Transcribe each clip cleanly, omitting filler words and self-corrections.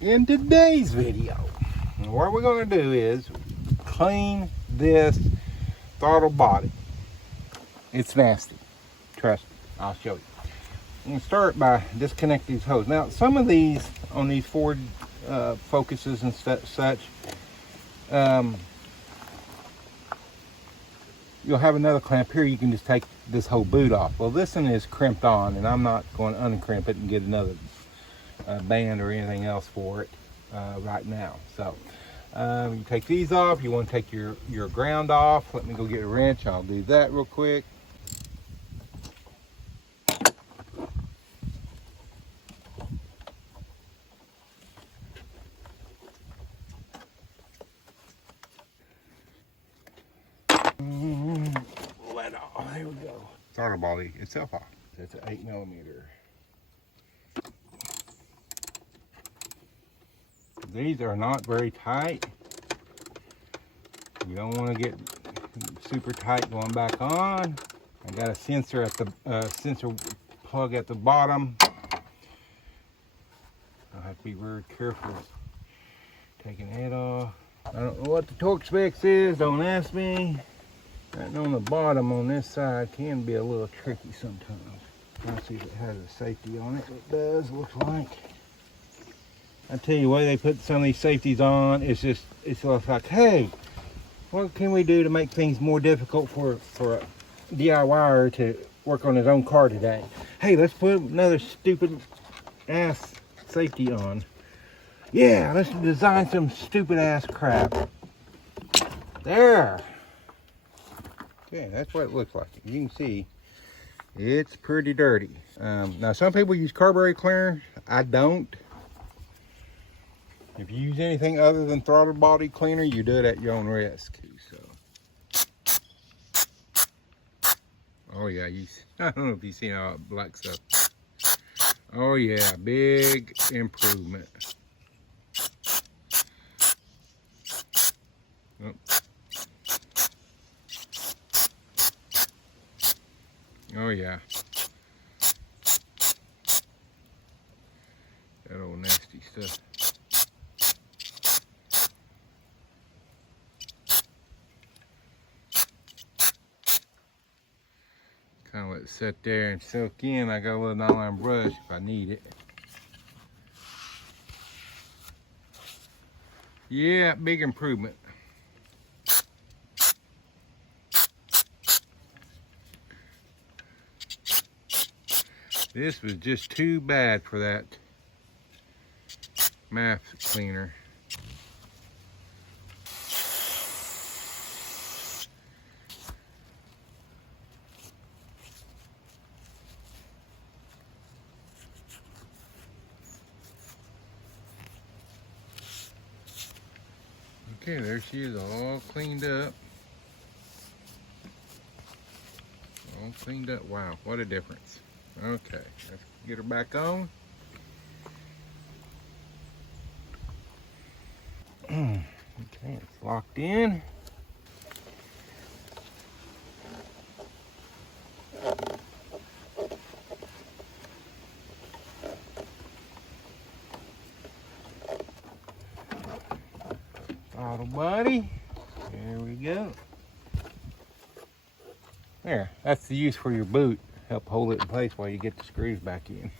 In today's video, what we're going to do is clean this throttle body. It's nasty. Trust me, I'll show you. I'm going to start by disconnecting these hoses. Now, some of these on these Ford Focuses and such, you'll have another clamp here. You can just take this whole boot off. Well, this one is crimped on, and I'm not going to uncrimp it and get another band or anything else for it right now. So you take these off. You want to take your ground off. Let me go get a wrench. I'll do that real quick. Let off. There we go. Throttle body itself off. It's an 8mm. These are not very tight. You don't want to get super tight going back on. I got a sensor at the sensor plug at the bottom. I'll have to be very careful taking it off. I don't know what the torque specs is. Don't ask me. That on the bottom on this side can be a little tricky sometimes. Let's see if it has a safety on it. It does, looks like. I tell you, the way they put some of these safeties on, it's like, hey, what can we do to make things more difficult for a DIYer to work on his own car today? Hey, let's put another stupid ass safety on. Yeah, let's design some stupid ass crap. There. Okay, that's what it looks like. You can see it's pretty dirty. Now, some people use carburetor cleaner. I don't. If you use anything other than throttle body cleaner, you do it at your own risk. So, oh yeah, I don't know if you've seen all that black stuff. Oh yeah, big improvement. Oh. Oh yeah. That old nasty stuff. Kind of let it sit there and soak in. I got a little nylon brush if I need it. Yeah, big improvement. This was just too bad for that math cleaner. Okay, there she is, all cleaned up. All cleaned up. Wow, what a difference. Okay, let's get her back on. Okay, it's locked in. Throttle body. There we go. There, that's the use for your boot. Help hold it in place while you get the screws back in.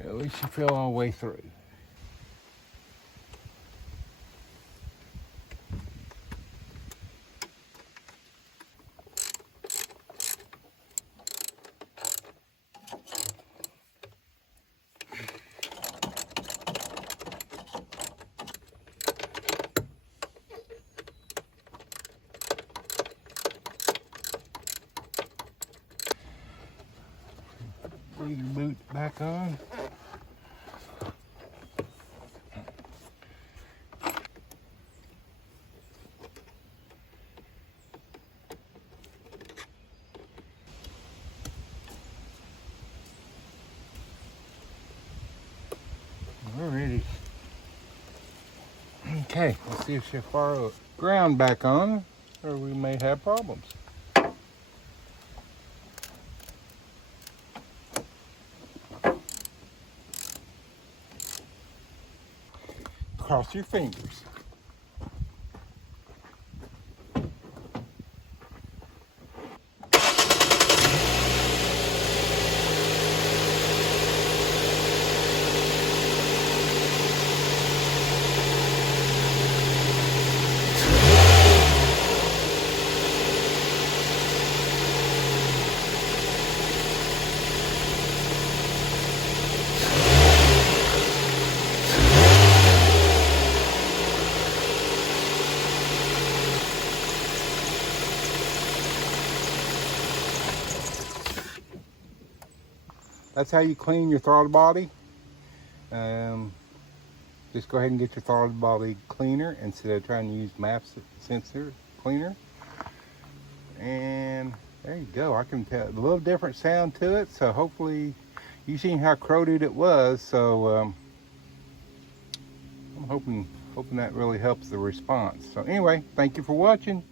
At least you feel all the way through. Put your boot back on. Alrighty. Okay, let's see if she'll fire ground back on, or we may have problems. Cross your fingers. That's how you clean your throttle body. Just go ahead and get your throttle body cleaner instead of trying to use MAP sensor cleaner. And there you go. I can tell a little different sound to it. So hopefully you've seen how corroded it was. So I'm hoping that really helps the response. So anyway, thank you for watching.